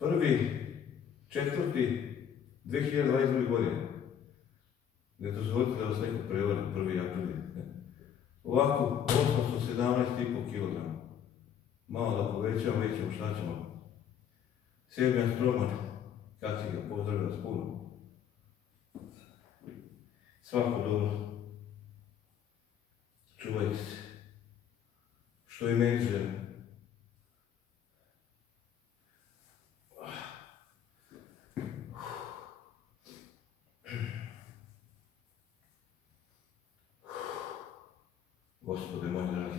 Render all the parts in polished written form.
1.4.2022. godine. Ne dozvolite da vas neko prevari 1. april. Ovako, 817,5 kg. Malo da povećamo, vidjet ćemo šta ćemo. Semjan Stroman, kad si ga pozdravio s puno. Svako dobro. Čuvajte se. Što i meni želim. Gospode moj dragi.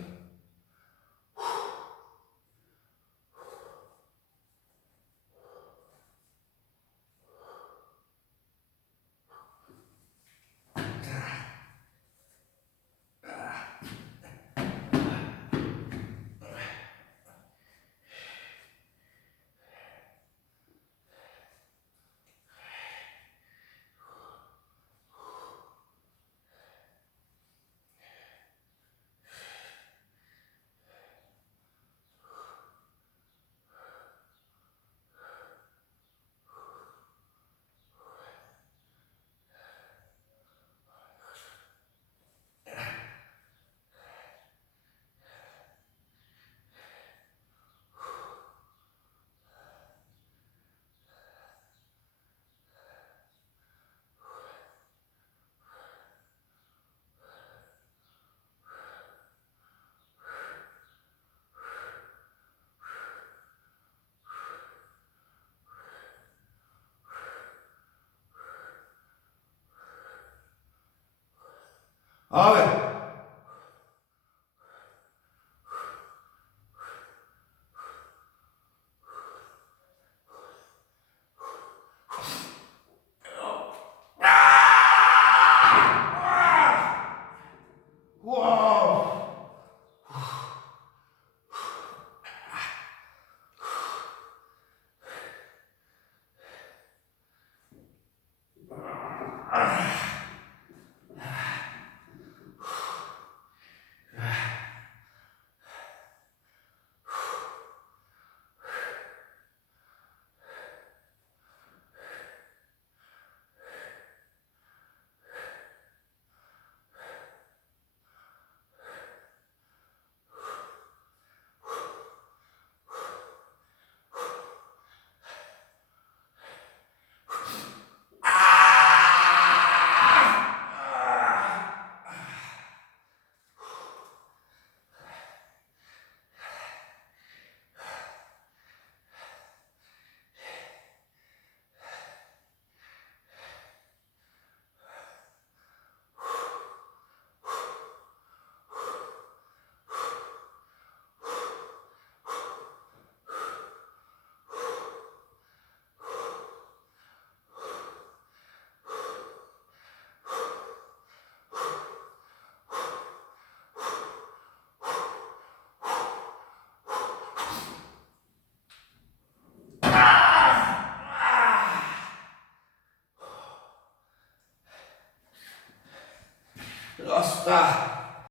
Ave! Nossa, tá.